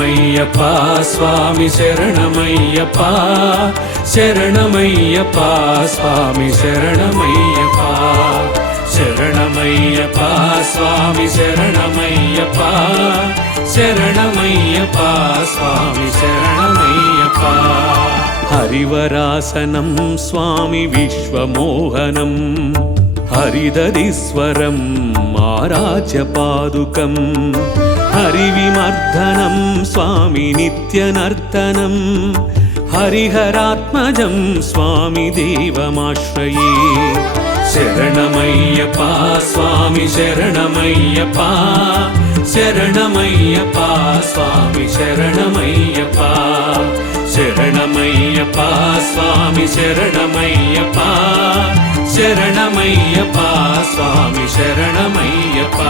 శరణమయ్యప్ప స్వామి శరణమయ్యప్ప శరణమయ్యప్ప స్వామి శరణమయ్యప్ప శరణమయ్యప్ప స్వామి శరణమయ్యప్ప శరణమయ్యప్ప స్వామి శరణమయ్యప్ప హరివరాసనం స్వామి విశ్వమోహనం హరిదరీశ్వరం ఆరాధ్యపాదుకం హరివిమర్దనం స్వామి నిత్యనర్తనం హరిహరాత్మజం స్వామి దేవమాశ్రయే శరణమయ్యప్ప స్వామి శరణమయ్యప్ప శరణమయ్యప్ప స్వామి శరణమయ్యప్ప శరణమయ్యప్ప స్వామి శరణమయ్యప్ప శరణమయ్యప్ప స్వామి శరణమయ్యప్ప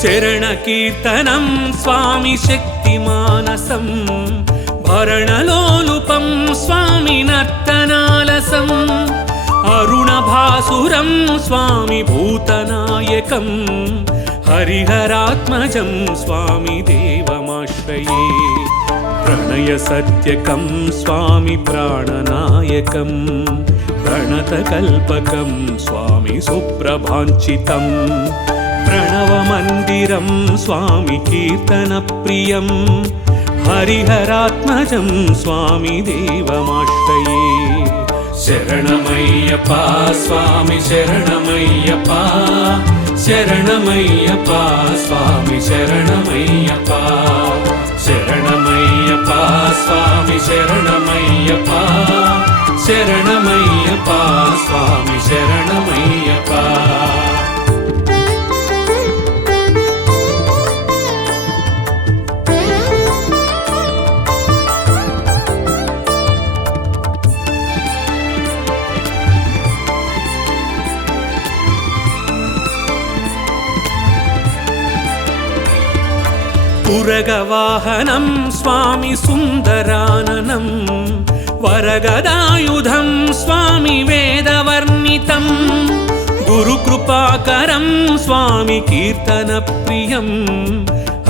శరణ కీర్తనం స్వామి శక్తిమానసం భరణలోలుపం స్వామి నర్తనాలసం అరుణభాసురం స్వామి భూతనాయకం హరిహరాత్మజం స్వామి దేవమాశ్రయే ప్రణయ సత్యకం స్వామి ప్రాణనాయకం ప్రణతకల్పకం స్వామి సుప్రభాంచితం ప్రణవమందిరం స్వామి కీర్తనప్రియం హరిహరాత్మజం స్వామి దేవమాశ్రయే శరణమయ్యప్ప స్వామి శరణమయ్యప్ప శరణమయ్యప్ప స్వామి శరణమయ్యప్ప శరణమయ్యప్ప స్వామి శరణమయ్యప్ప శరణమయ్యప్ప స్వామి శరణమయ్యప్ప పురగవాహనం స్వామి సుందరాననం వరగదాయుధం స్వామి వేదవర్ణితం గురుకృపాకరం స్వామి కీర్తనప్రియం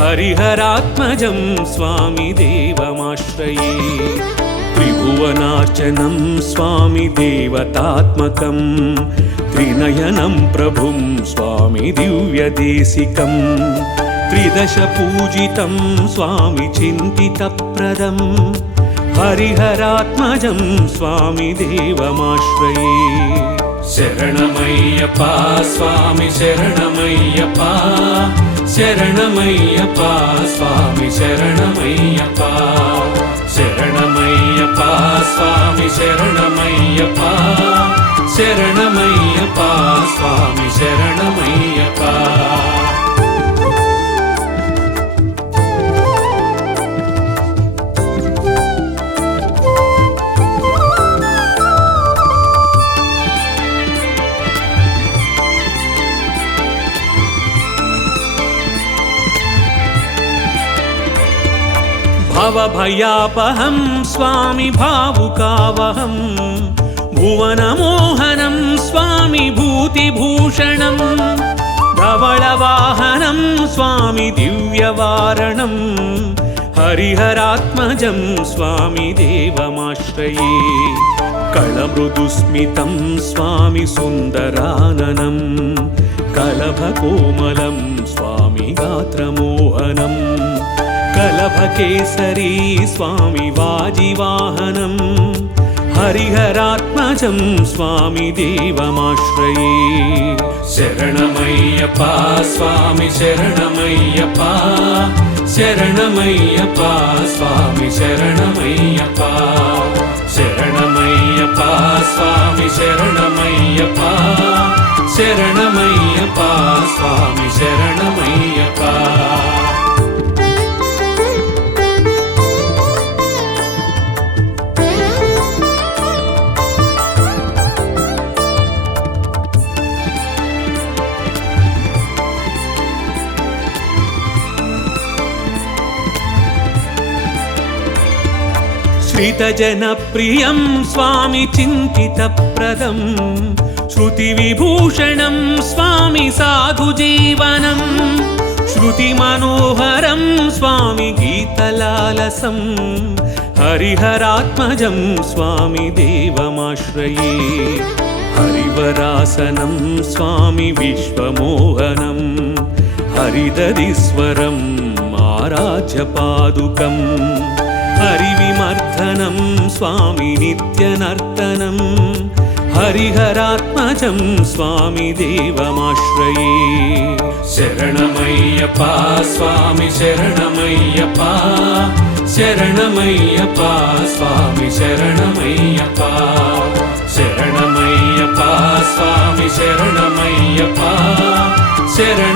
హరిహరాత్మజం స్వామి దేవమాశ్రయే త్రిభువనార్చనం స్వామి దేవతాత్మకం త్రినయనం ప్రభుం స్వామి దివ్యదేశికం త్రిదశ పూజితం స్వామి చింతితప్రదం హరిహరాత్మజం స్వామి దేవమాశ్రయే శరణమయ్యప్ప స్వామి శరణమయ్యప్ప శరణమయ్యప్ప స్వామి శరణమయ్యప్ప శరణమయ్యప్ప స్వామి శరణమయ్యప్ప శరణమయ్యప్ప స్వామి శరణమయ్యప్ప భవభయాపహం స్వామి భావుకావహం భువనమోహనం స్వామి భూతిభూషణం ధవళవాహనం స్వామి దివ్యవారణం హరిహరాత్మజం స్వామి దేవమాశ్రయే కళమృదుస్మితం స్వామి సుందరాననం కలభకోమలం స్వామి గాత్రమోహనం కలభకేసరీ స్వామి వాజివాహనం హరిహరాత్మజం స్వామి దేవమాశ్రయే శరణమయ్యప్ప స్వామి శరణమయ్యప్ప శరణమయ్యప్ప స్వామి శరణమయ్యప్ప శరణమయ్యప్ప స్వామి శరణమయ్యప్ప శరణమయ్యప్ప స్వామి శరణమయ్యప్ప హితజనప్రియం స్వామి చింతితప్రదం శృతివిభూషణం స్వామి సాధుజీవనం శృతిమనోహరం స్వామి గీతలాలసం హరిహరాత్మజం స్వామి దేవమాశ్రయే హరివరాసనం స్వామి విశ్వమోహనం హరిదరీశ్వరం ఆరాధ్యపాదుకం హరివిమర్దనం స్వామి నిత్యనర్తనం హరిహరాత్మజం స్వామి దేవమాశ్రయే శరణమయ్యప్ప స్వామి శరణమయ్యప్ప శరణమయ్యప్ప స్వామి శరణమయ్యప్ప శరణమయ్యప్ప స్వామి శరణమయ్యప్ప శరణ